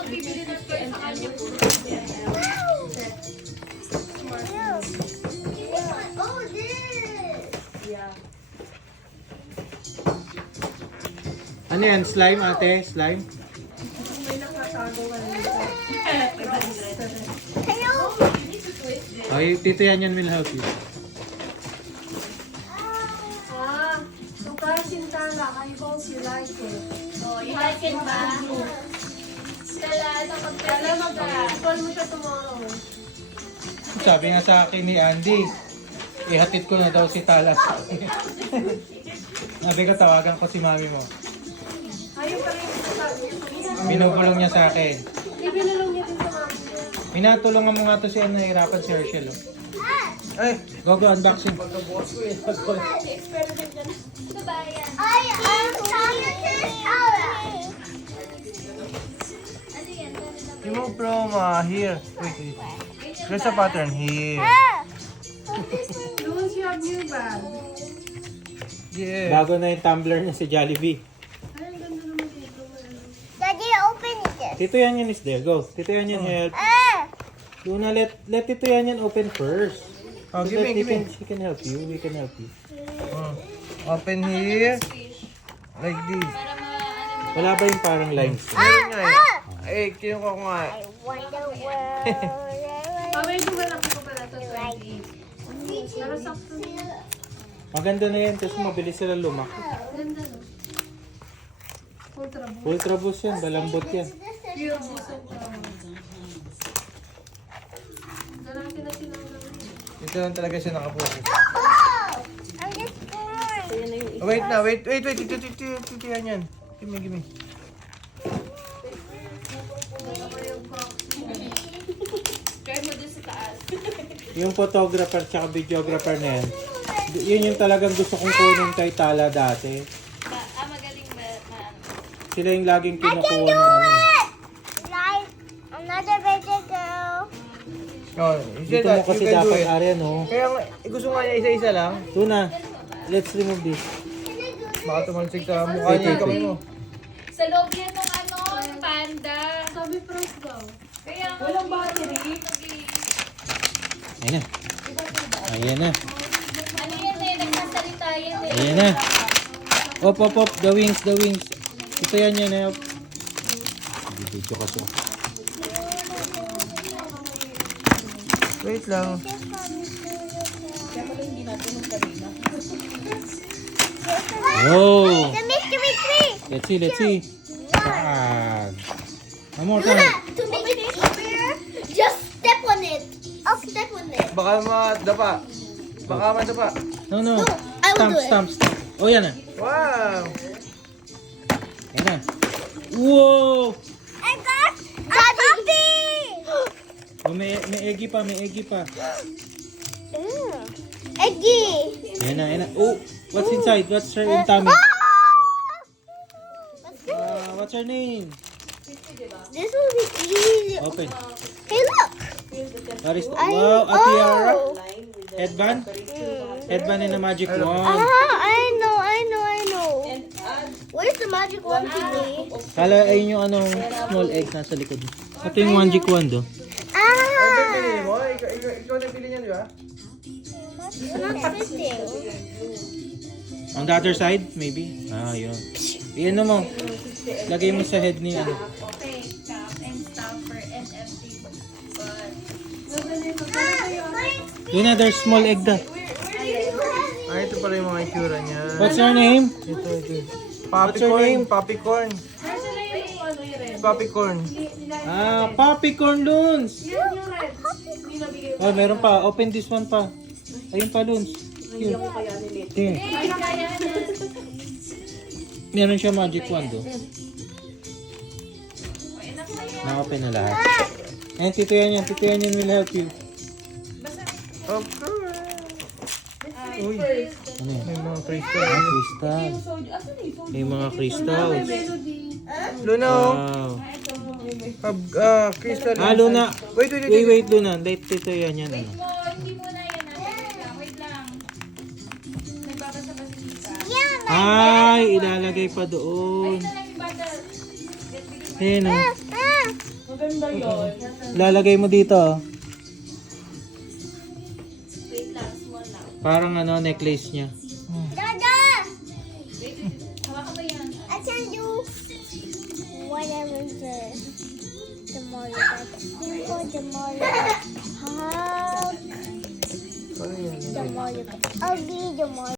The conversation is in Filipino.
magbibili ng toy sa kanya po. Oh, this. Yeah. Ano yan? Slime, ate? Slime? May nakatago ka nito. Hello. Okay, Tito Yan will help you. So Sintana, I hope you like it. Oh, you like it ba? Kala Call mo siya tomorrow. Sabi nga sa akin ni Andy, ihatid ko na daw si Tala sa akin. Sabi ko, tawagan ko si mami mo. Ayun pa rin yung sasabi niya. Binubulong niya sa akin. Ibinulong niya din sa mami niya. Minatulungan mo nga to si nahihirapan si Herschel. Oh. Ay, go unboxing. Experiment na. I am trying to color. Remove from here. Wait. There's a pattern here. Louis, you have new bag. Yeah. Bago na yung tumbler niya si Jollibee. Ay, ang ganda naman dito. Daddy, open this. Tito Yan is there. Go. Tito Yan help. Luna, let Tito Yan open first. Oh, So give that me. she can help you. We can help you. Open here. Like this. Wala ba yung parang lines? Meron nga eh. Kinuha ko nga. I wonder where. Oh, medyo malaki ko pala ito. 20. Pero sakto niya. Maganda na yan. Tapos mabilis sila lumaki. Ganda no? Ultra boost. Ultra boost yan. Balambot yan. Pure boost of Dalaki na tinawag. Ito lang talaga siya nakapokus. I'm just born. Oh, wait na. Wait. Ito yan. Gimme. Kaya mo dun sa taas. Yung photographer tsaka videographer na yan. Yun yung talagang gusto kong kunin kay Tala dati. Magaling ba? Sila yung laging kinukuha ng ano. Like another baby girl. Oh, Dito mo kasi dapat area, no? Kaya nga, gusto nga niya isa-isa lang. Tuna, let's remove this. Baka tumalsik sa mukha niya yung kamay mo. Sa loob yan ng ano, panda. Sabi press daw. Kaya Walang battery. Ayan na. Ayan na. Ano yan eh, nagsasalita yan eh. Ayan na. Op. The wings. Ito yan. Help. Video ka so. Wait lang. Oh. The mystery tree. Let's see. Yan. One more time. To make it easier, just step on it. Okay. Step on it. Baka madapa. Baka madapa. No. I will do it. Stamp. Oh, yan na. Wow! Yan na. Wow! I got a puppy. Oh, may eggy pa. Eggy. Yan na. Oh, what's inside? What's her in tummy? What's her name? This will be easy. Open. Hey, look. What is wow, a tiara? Oh. Headband? Headband and a magic wand. I know. Where's the magic wand thingy? Kala ayun yung anong small egg nasa likod. Ito yung magic wand, oh. Pinili mo? Ikaw nagpili niyan, di ba? It's not fitting. On the other side, maybe? Yun. Iyan mo. Lagay mo sa head ni ano. Okay, cap and stuff for NFT. But, Doon na, there's small egg da. Ito pala yung mga itsura niya. What's her name? Ito. What's her name? Popcorn. Popcorn. Poppy corn loons. Yan yung red. Hindi nabigay ko. Oh, meron pa. Open this one pa. Ayun pa loons. Here. Here. Meron siya magic wand, oh. Na-open na lahat. Ayan, Tito Yan will help you. Of course. Uy, Ano yan? may mga crystal. Crystal. May mga crystals. Luna, oh. Wow. Crystal. Luna. Wait. Wait, Luna. Let Tito Yan. Ano? hindi muna yan natin. Wait lang. Nagbabasa ba si Tita? Ay, ilalagay pa doon. Ito lang yung bottle. Ayan, oh. Maganda yun. Lalagay mo dito. Wait lang, small lang. Parang ano, necklace niya. Dada! Hawakan mo yan. I can do whatever the more you get. The more you get. How? The more you get. I'll be the more.